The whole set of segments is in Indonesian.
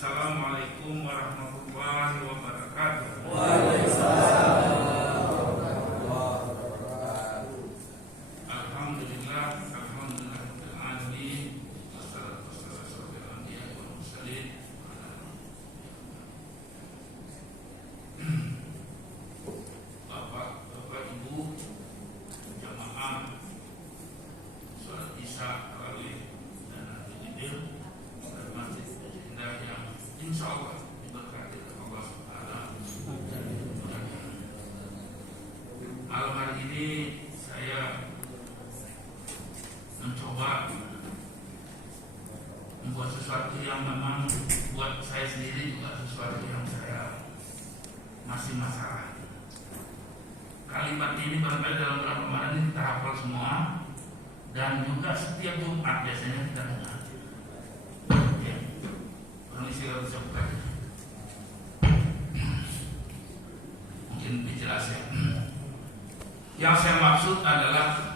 Assalamualaikum warahmatullahi wabarakatuh. Waalaikumsalam warahmatullahi wabarakatuh. Alhamdulillah, alhamdulillah rabbil alamin. Wassalatu wassalamu ala anbiya wal mursalin. Bapak, Ibu, jamaah salat Isya tarawih dan Idul Masjid Indah yang insya Allah diberkati oleh Allah Subhanahu. Malam hari ini saya mencoba membuat sesuatu yang memang buat saya sendiri juga sesuatu yang saya masih masalah. Kalimat ini barangkali dalam bulan Ramadan ini kita hafal semua, dan juga setiap Jumat biasanya kita dengar. Ya, permisi kalau bisa buka. Mungkin lebih jelas ya. Yang saya maksud adalah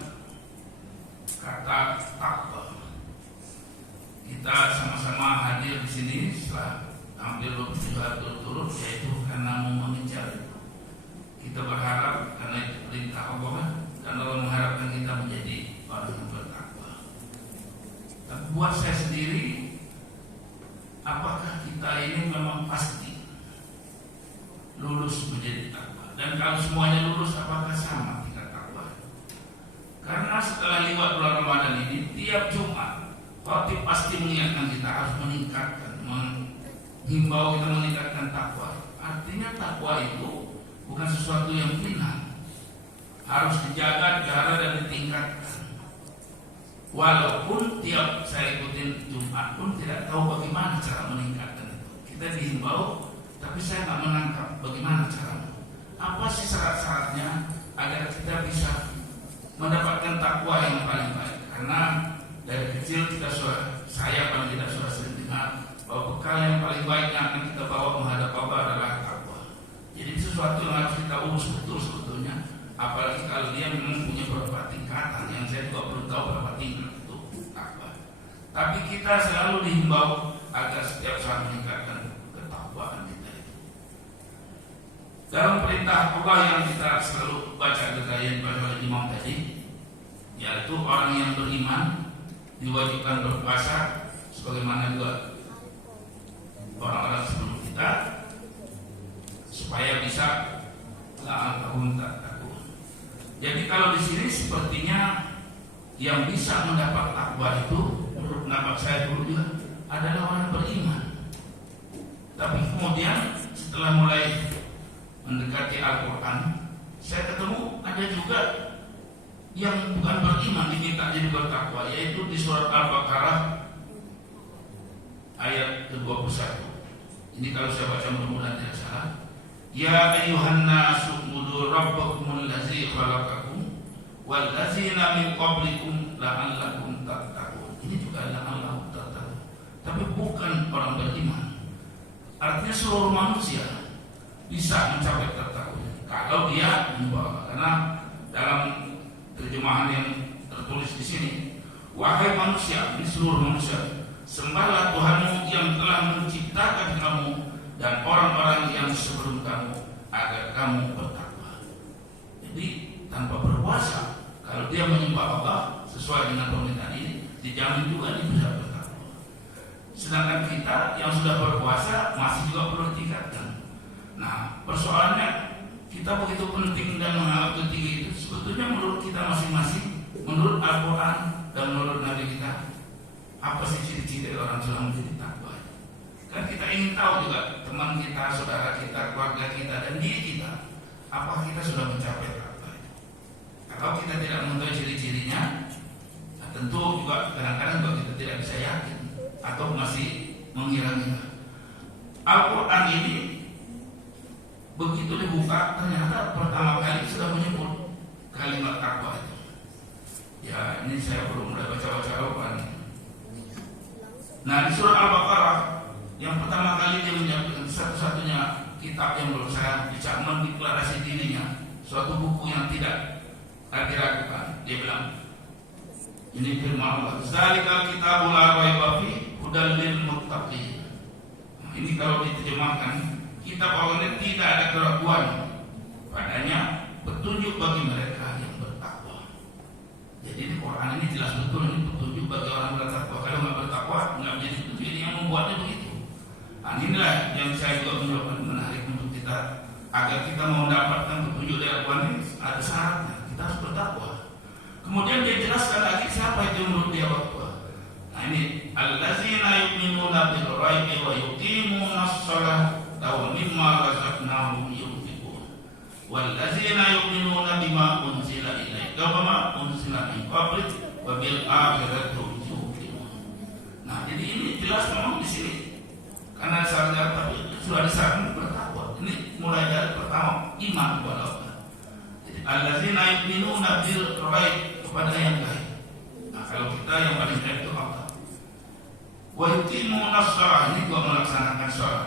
kata takwa. Kita sama-sama hadir di sini setelah hampir 27 hari berturut-turut, yaitu karena mau mengejar. Kita berharap karena itu perintah Allah, dan Allah mengharapkan kita menjadi orang yang bertakwa. Tapi buat saya sendiri, apakah kita ini memang pasti lulus menjadi takwa? Dan kalau semuanya lulus, apakah sama tingkat takwa? Karena setelah lewat bulan Ramadan ini, tiap Jumat khotib pasti mengingatkan kita harus meningkatkan, menghimbau kita meningkatkan takwa. Artinya takwa itu bukan sesuatu yang final, harus dijaga, dipelihara dan ditingkatkan. Walaupun tiap saya ikutin Jumat pun tidak tahu bagaimana cara meningkatkan itu. Kita dihimbau, tapi saya nggak menangkap bagaimana caranya. Apa sih syarat-syaratnya agar kita bisa mendapatkan takwa yang paling baik? Karena dari kecil saya paling tidak sudah sering dengar bahwa bekal yang paling baik yang akan kita bawa menghadap Allah adalah takwa. Jadi sesuatu yang harus kita urus betul sebetulnya. Apalagi kalau dia memang punya beberapa tingkatan yang saya juga belum tahu berapa tingkat itu takwa. Tapi kita selalu dihimbau agar setiap saat meningkatkan ketakwaan kita itu. Dalam perintah Allah yang kita selalu baca yang oleh imam tadi, yaitu orang yang beriman diwajibkan berpuasa sebagaimana juga orang-orang sebelum kita, supaya bisa la'allahum tattaqun. Jadi kalau di sini sepertinya yang bisa mendapat takwa itu menurut pendapat saya dulu juga adalah orang beriman. Tapi kemudian setelah mulai mendekati Al-Quran, saya ketemu ada juga yang bukan beriman diminta jadi bertakwa, yaitu di surat Al-Baqarah ayat ke-21. Ini kalau saya baca mudah-mudahan tidak salah. Ya ayyuhan nasu ubudu rabbakumul ladzi khalaqakum wal ladzina min qablikum la'allakum tattaqun. Ini juga la'allakum tattaqun. Tapi bukan orang beriman. Artinya seluruh manusia bisa mencapai takwa kalau dia membawa. Karena dalam terjemahan yang tertulis di sini, wahai manusia, ini seluruh manusia, sembahlah Tuhanmu yang telah menciptakan kamu dan orang-orang yang sebelum kamu agar kamu bertakwa. Jadi tanpa berpuasa, kalau dia menyembah Allah sesuai dengan permintaan ini, dijamin juga dia bisa bertakwa. Sedangkan kita yang sudah berpuasa masih juga perlu ditingkatkan. Nah, persoalannya kita begitu penting dan menganggap penting itu sebetulnya menurut kita masing-masing, menurut Al-Quran dan menurut Nabi kita, apa sih ciri-ciri orang sudah menjadi takwa? Kan kita ingin tahu juga teman kita, saudara kita, keluarga kita, dan diri kita, apakah kita sudah mencapai takwa itu? Kalau kita tidak mengetahui ciri-cirinya, nah tentu juga kadang-kadang juga kita tidak bisa yakin atau masih mengira-ngira. Al-Quran ini begitu dibuka, ternyata pertama kali sudah menyebut kalimat takwa itu. Ya, ini saya belum mulai baca-baca Al-Quran. Nah, di surah Al-Baqarah yang pertama kali dia menyampaikan satu-satunya kitab yang menurut saya bisa mendeklarasi dirinya suatu buku yang tidak diragukan. Dia bilang, ini firman Allah, "Zalikal kitabul la raiba fihi hudal lil muttaqin." ini kalau diterjemahkan, kita pokoknya tidak ada keraguan padanya petunjuk bagi mereka yang bertakwa. Jadi di Quran ini jelas betul ini petunjuk bagi orang bertakwa. Kalau nggak bertakwa nggak menjadi petunjuk. Ini yang membuatnya begitu. Nah, inilah yang saya juga menjawab menarik untuk kita agar kita mau mendapatkan petunjuk dari Al-Quran ini ada syaratnya. Kita harus bertakwa. Kemudian dia jelaskan lagi siapa itu menurut dia bertakwa. Nah ini allazina yu'minuna bil ghaibi wa yuqimuna ash-sholata wa mimma razaqnahum yunfiqun. Wallazina yu'minuna bima unzila ilaika wa ma unzila min qablik wa bil akhirati hum yuqinun. Nah, jadi ini jelas memang di sini karena syarat sudah disyaratkan bertakwa. Ini mulai dari pertama iman kepada Allah. Jadi allazina yu'minuna bil ghaib kepada yang gaib. Nah, kalau kita yang paling gaib itu Allah. Wa yuqimuna ash-shalah, ini juga melaksanakan sholat.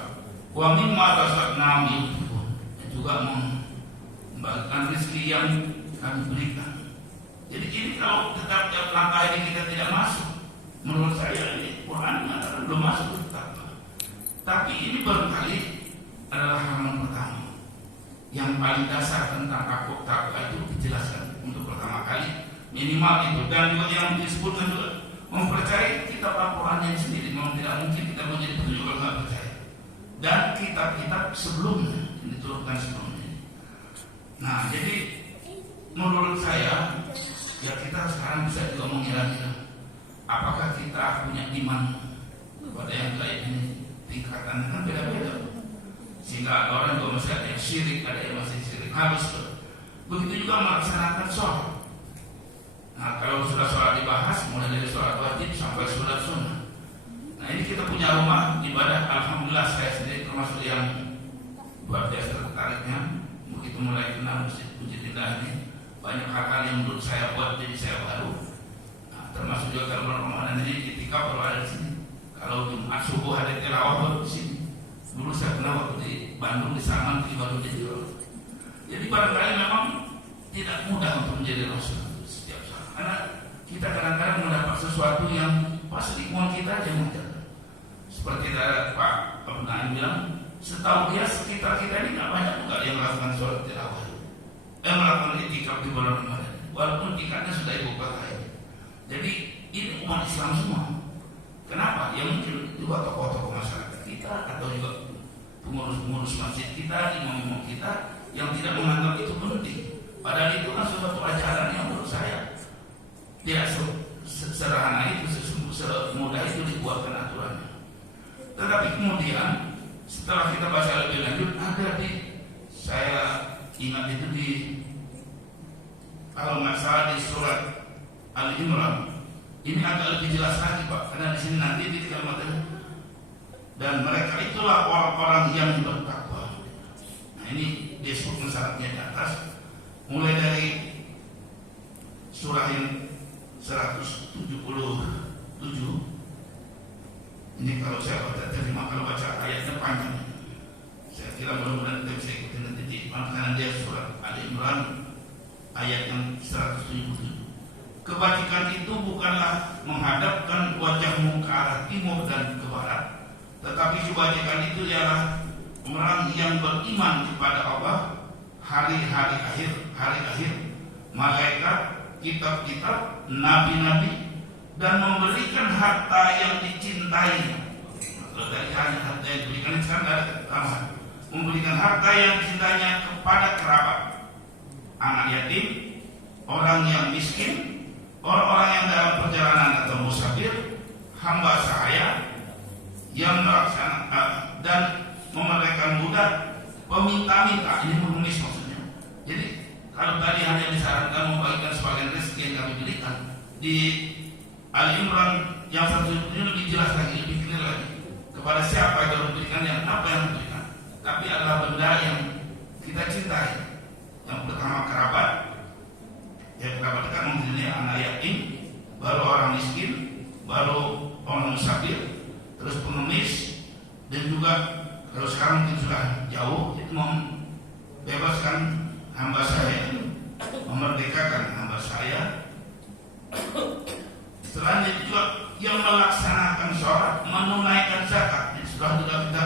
Wa mimma razaqnahum yunfiqun, dan juga membagikan rezeki yang kami berikan. Jadi ini kalau tetap langkah ini kita tidak masuk, menurut saya ini Quran mengatakan belum masuk tetap. Tapi ini barangkali adalah halaman pertama yang paling dasar tentang takwa itu dijelaskan untuk pertama kali minimal itu, dan juga yang disebutkan juga mempercayai kitab Al-Quran yang sendiri. Memang tidak mungkin kita menjadi petunjuk kalau tidak percaya, dan kitab-kitab sebelumnya yang diturunkan sebelumnya. Nah, jadi menurut saya ya kita sekarang bisa juga mengira-ngira apakah kita punya iman kepada yang gaib ini. Tingkatan kan beda-beda, sehingga ada orang juga masih ada yang syirik, ada yang masih syirik halus. Begitu juga melaksanakan sholat. Nah, kalau sudah sholat dibahas mulai dari sholat wajib sampai sholat sunnah. Nah, ini kita punya rumah ibadah. Alhamdulillah saya sendiri termasuk yang luar biasa tertariknya. Begitu mulai kenal Masjid Bujidillah ini, banyak hal-hal yang menurut saya buat jadi saya baru. Nah, termasuk juga kalau Ramadan ini ketika baru ada di sini. Kalau Jumat subuh ada tilawah baru di sini. Dulu saya pernah waktu di Bandung di Saman baru jadi orang. Jadi barangkali memang tidak mudah untuk menjadi rasul setiap saat. Karena kita kadang-kadang mendapat sesuatu yang pas lingkungan kita aja mudah. Seperti ada Pak Pernah bilang, setahu dia sekitar kita ini nggak banyak juga yang melakukan sholat tilawah, melakukan itikaf di bulan Ramadan, walaupun itikafnya sudah ibu kota. Jadi ini umat Islam semua. Kenapa? Ya mungkin juga tokoh-tokoh masyarakat kita atau juga pengurus-pengurus masjid kita, imam-imam kita yang tidak menganggap itu penting. Padahal itu kan suatu ajaran yang menurut saya tidak sederhana itu, semudah itu dibuatkan aturannya. Tetapi kemudian setelah kita baca lebih lanjut, ada di saya ingat itu di kalau nggak salah di surat Al-Imran. Ini agak lebih jelas lagi Pak, karena di sini nanti di kalimatnya dan mereka itulah orang-orang yang bertakwa. Nah ini disebut syaratnya di atas, mulai dari surah yang 177. Ini kalau saya baca terima, kalau baca ayatnya panjang. Saya kira mudah-mudahan kita bisa ikuti nanti di karena dia surat Al-Imran ayat yang 177. Kebajikan itu bukanlah menghadapkan wajahmu ke arah timur dan ke barat, tetapi kebajikan itu ialah orang yang beriman kepada Allah, hari-hari akhir, malaikat, kitab-kitab, nabi-nabi, dan memberikan harta yang dicintai. Kalau tadi hanya harta yang diberikan, sekarang ada tambahan. Memberikan harta yang dicintainya kepada kerabat, anak yatim, orang yang miskin, orang-orang yang dalam perjalanan atau musafir, hamba sahaya yang melaksanakan dan memerdekakan budak, peminta-minta. Ini mengemis maksudnya. Jadi kalau tadi hanya disarankan membagikan sebagian rezeki yang kami berikan, di Al-Imran yang 177 lebih jelas lagi, lebih clear lagi kepada siapa yang diberikan, yang apa yang diberikan. Tapi adalah benda yang kita cintai. Yang pertama kerabat, yang kerabat dekat mungkin anak yatim, baru orang miskin, baru orang musafir, terus pengemis, dan juga kalau sekarang mungkin sudah jauh itu membebaskan hamba saya, memerdekakan hamba saya. Setelah itu juga yang melaksanakan sholat, menunaikan zakat. Ini sudah kita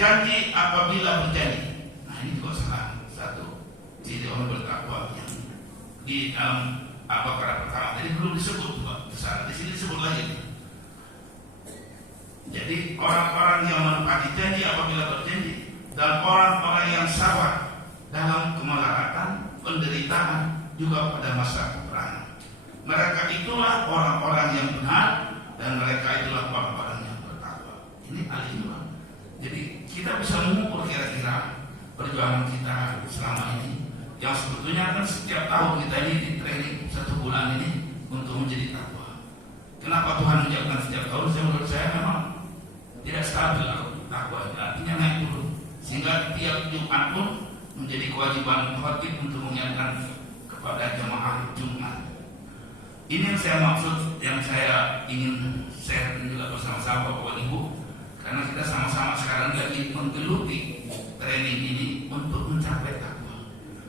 janji apabila berjanji. Nah ini juga salah satu ciri orang bertakwa yang di dalam Al-Baqarah pertama. Jadi belum disebut juga di sini disebut lagi. Jadi orang-orang yang menepati janji apabila berjanji dan orang-orang yang sabar dalam kemelaratan, penderitaan juga pada masa peperangan. Mereka itulah orang-orang yang benar dan mereka itulah orang-orang yang bertakwa. Ini al-iman. Jadi kita bisa mengukur kira-kira perjuangan kita selama ini, yang sebetulnya kan setiap tahun kita ini di training 1 bulan ini untuk menjadi takwa. Kenapa Tuhan menjadikan setiap tahun? Menurut saya memang tidak stabil takwa, artinya naik turun, sehingga tiap Jumat pun menjadi kewajiban khotib untuk mengingatkan kepada jemaah Jumat. Ini yang saya maksud, yang saya ingin share juga bersama-sama Bapak Ibu, karena kita sama-sama sekarang lagi menggeluti training ini untuk mencapai takwa.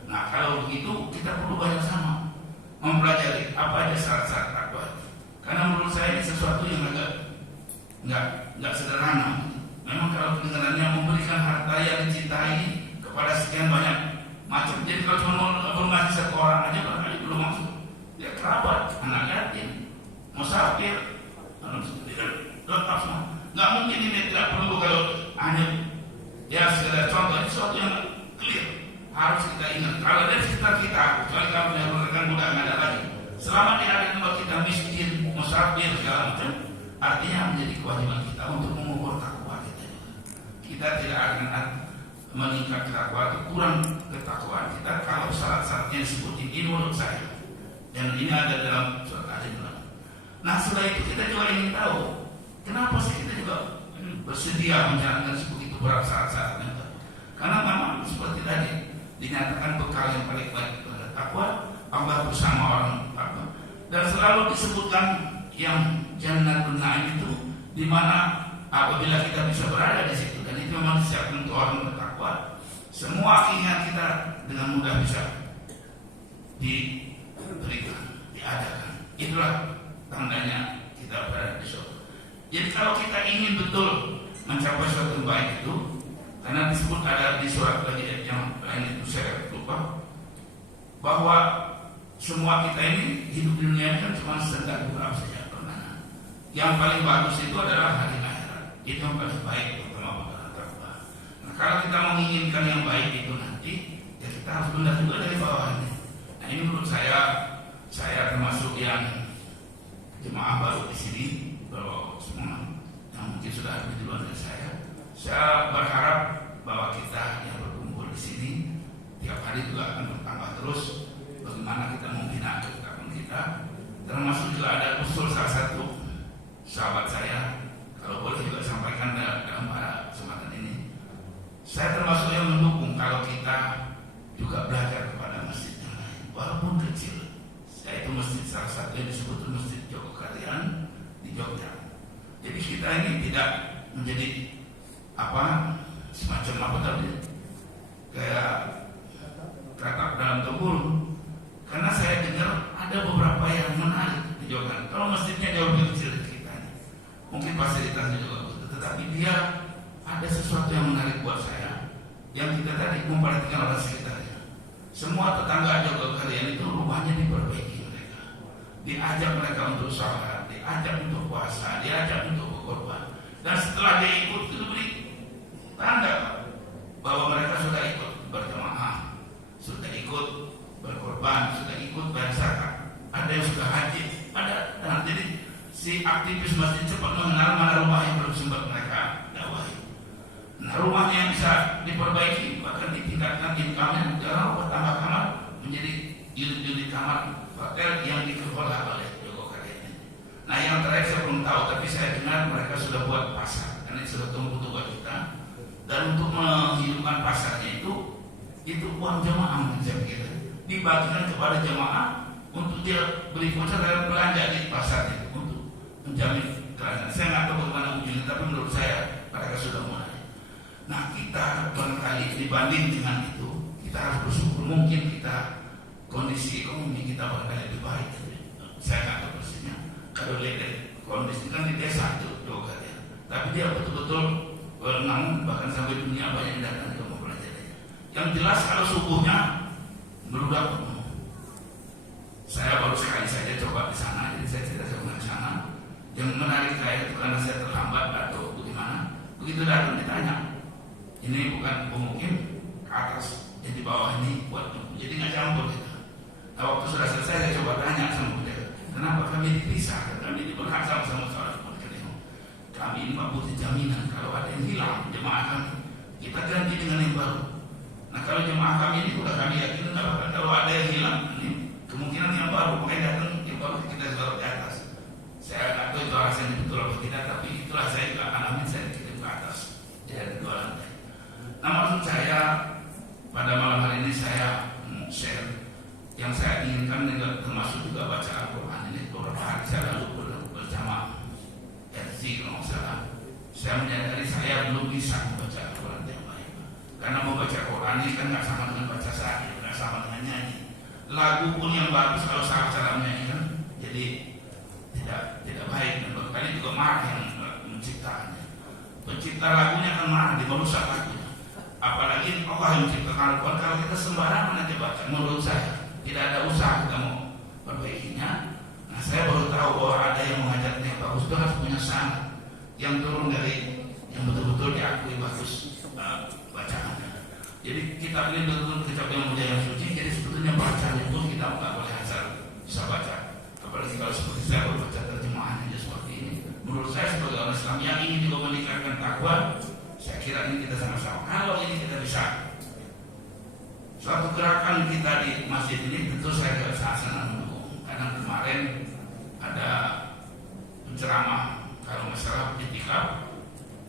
Nah kalau begitu kita perlu banyak sama mempelajari apa aja syarat-syarat takwa. Karena menurut saya ini sesuatu yang agak nggak sederhana. Memang kalau kedengarannya memberikan harta yang dicintai kepada sekian banyak macam. Jadi kalau cuma mau ngasih satu orang aja barangkali belum masuk. Ya kerabat, anak yatim, musafir, lengkap semua. Nggak mungkin ini tidak perlu kalau hanya ya sekedar contoh. Ini sesuatu yang clear. Harus kita ingat. Kalau dari sekitar kita, kecuali kamu yang rekan muda nggak ada lagi. Selama dia ada tempat kita miskin, musafir segala macam, artinya menjadi kewajiban kita untuk mengukur takwa kita juga. Kita tidak akan meningkat takwa atau kurang ketakwaan kita kalau syarat-syaratnya disebutin. Ini menurut saya, dan ini ada dalam surat Al-Imran. Nah setelah itu kita juga ingin tahu kenapa sih kita juga bersedia menjalankan begitu berat syarat-syaratnya. Karena memang seperti tadi dinyatakan bekal yang paling baik pada takwa, Allah bersama orang takwa, dan selalu disebutkan yang Jannatun Na'im itu, di mana apabila kita bisa berada di situ, dan itu memang disiapkan untuk orang bertakwa, semua keinginan kita dengan mudah bisa diberikan, diadakan. Itulah tandanya kita berada di surga. Jadi kalau kita ingin betul mencapai suatu yang baik itu, karena disebut ada di surat lagi yang lain itu saya lupa, bahwa semua kita ini hidup di dunia kan cuma sebentar beberapa saja. Yang paling bagus itu adalah hari akhirat. Itu yang paling baik pertama takwa. Nah kalau kita menginginkan yang baik itu nanti, ya kita harus benar juga dari bawahnya. Nah ini menurut saya termasuk yang jemaah baru di sini, bahwa semua yang mungkin sudah ada di luar dari saya berharap bahwa kita yang berkumpul di sini tiap hari juga akan bertambah terus. Bagaimana kita membina ketakwaan kita, termasuk juga ada usul salah satu sahabat saya, kalau boleh juga sampaikan dalam para kesempatan ini. Saya termasuk yang mendukung kalau kita juga belajar kepada masjid yang lain, walaupun kecil. Yaitu masjid salah satu yang disebut Masjid Jogokarian di Jogja. Jadi kita ini tidak menjadi semacam apa tadi, kayak katak dalam tempurung. Karena saya dengar ada beberapa yang menarik di Jogja. Kalau masjidnya jauh lebih kecil dari kita, mungkin fasilitasnya juga begitu, tetapi dia ada sesuatu yang menarik buat saya, yang kita tadi memperhatikan orang sekitarnya. Semua tetangga Jogokarian itu rumahnya diperbaiki mereka, diajak mereka untuk sholat, diajak untuk puasa, diajak untuk berkorban. Dan setelah dia ikut itu beri tanda bahwa mereka sudah ikut berjamaah, sudah ikut berkorban, sudah ikut bayar zakat, ada yang sudah haji, ada. Nah, jadi si aktivis masjid cepat mengenal mana rumah yang belum sempat mereka dakwahi. Nah, rumahnya yang bisa diperbaiki, bahkan ditingkatkan income-nya, jangan lupa tambah kamar menjadi unit-unit kamar hotel yang dikelola oleh Jogokarian. Nah, yang terakhir saya belum tahu, tapi saya dengar mereka sudah buat pasar, karena sudah tunggu buat kita. Dan untuk menghidupkan pasarnya itu uang jemaah mungkin saya pikir dibagikan kepada jemaah untuk dia beli pasar dan belanja di pasarnya untuk menjamin kerajaan. Saya nggak tahu bagaimana ujungnya, tapi menurut saya mereka sudah mulai. Nah kita barangkali dibanding dengan itu kita harus bersyukur, mungkin kita kondisi ekonomi kita barangkali lebih baik. Saya nggak tahu persisnya. Kalau lihat kondisi kan di desa itu Jogja, tapi dia betul-betul namun bahkan sampai dunia banyak yang datang untuk mempelajari. Yang jelas kalau subuhnya berudak penuh. Saya baru sekali saja coba di sana, jadi saya tidak coba di sana. Yang menarik saya itu karena saya terlambat atau bagaimana. Begitu datang ditanya, ini bukan pemukim ke atas, yang di bawah ini buat tubuh. Jadi nggak campur gitu. Nah, waktu sudah selesai saya coba tanya sama beliau, kenapa kami dipisah? Kami diberhak sama-sama sholat. Kami ini butuh jaminan kalau ada yang hilang jemaah kami, kita ganti dengan yang baru. Nah kalau jemaah kami ini sudah kami yakin kalau ada yang hilang, ini kemungkinan yang baru, makanya datang yang baru kita taruh di atas. Saya nggak tahu itu alasannya betul apa tidak, tapi itulah saya juga alami, saya kirim ke atas dari 2 lantai. Nah maksud saya pada malam hari ini saya share yang saya inginkan juga, termasuk juga baca Al-Quran. Ini beberapa hari saya lalu bersama RZ kalau salah, saya menyadari saya belum bisa membaca Al-Quran yang baik. Karena membaca Quran ini kan nggak sama dengan baca syair, nggak sama dengan nyanyi. Lagu pun yang bagus kalau salah cara menyanyikan, jadi tidak baik. Dan berkali juga marah yang menciptakannya. Pencipta lagunya akan marah, dia merusak lagunya. Apalagi Allah yang menciptakan Al-Quran, kalau kita sembarangan nanti baca, menurut saya tidak ada usaha kita mau perbaikinya. Nah saya baru tahu bahwa ada yang mengajarnya bagus, itu harus punya sanad yang turun dari yang betul-betul diakui bagus bacaannya. Jadi kitab ini betul-betul kitab yang mulia yang suci. Jadi sebetulnya bacaan itu kita nggak boleh asal bisa baca. Apalagi kalau seperti saya berbaca terjemahannya seperti ini. Menurut saya sebagai orang Islam yang ingin juga meningkatkan takwa, saya kira ini kita sama-sama. Kalau ini kita bisa suatu gerakan kita di masjid ini, tentu saya kira sangat mendukung. Karena kemarin ada penceramah kalau masalah itikaf,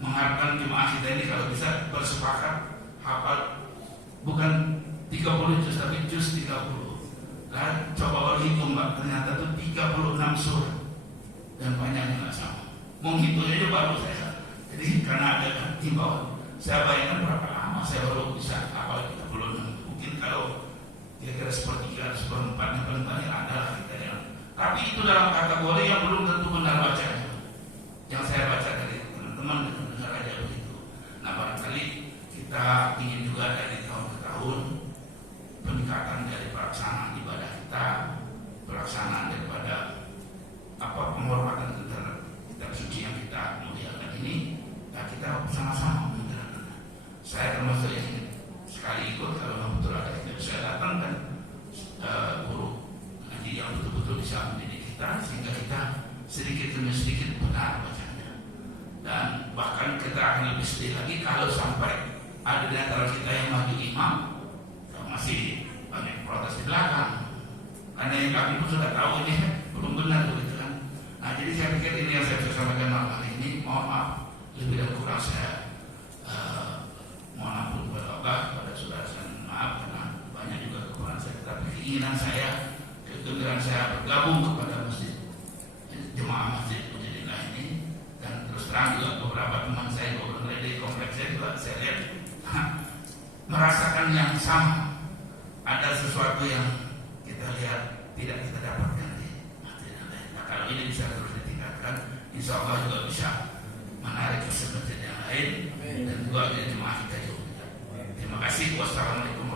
mengharapkan jemaah kita ini kalau bisa bersepakat hafal bukan 30 juz tapi juz 30. Lah coba kalau hitung Mbak, ternyata itu 36 surat dan banyaknya nggak sama. Menghitung aja baru saya. Jadi karena ada himbauan, saya bayangkan berapa lama saya baru bisa hafal 36. Mungkin kalau kira-kira sepertiga, seperempat yang paling banyak adalah kita yang. Tapi itu dalam kategori yang belum tentu benar bacanya. Yang saya baca dari teman-teman dengan dengar aja begitu. Nah barangkali kita ingin juga dari tahun ke tahun peningkatan dari pelaksanaan ibadah kita, pelaksanaan daripada penghormatan terhadap kitab suci yang kita muliakan ini, ya kita sama-sama menjalankan. Saya termasuk yang sekali ikut kalau betul ada yang bisa datang dan guru ngaji yang betul-betul bisa mendidik kita sehingga kita sedikit demi sedikit benar bacanya. Dan bahkan kita akan lebih sedih lagi kalau sampai ada di antara kita yang maju imam yang masih banyak protes di belakang. Karena yang kami pun sudah tahu ini belum benar begitu kan. Nah jadi saya pikir ini yang saya bisa sampaikan malam hari ini. Mohon maaf lebih dan kurang saya mohon ampun kepada Allah, kepada saudara saya maaf karena banyak juga kekurangan saya. Tapi keinginan saya, kegembiraan saya bergabung kepada masjid jemaah masjid Mujahidin ini, dan terus terang juga beberapa teman saya beberapa di kompleks saya juga saya lihat merasakan yang sama. Ada sesuatu yang kita lihat tidak kita dapatkan di masjid yang lain. Nah kalau ini bisa terus ditingkatkan, insya Allah juga bisa menarik masjid yang lain dan juga jemaah kita juga. Terima kasih. Wassalamualaikum.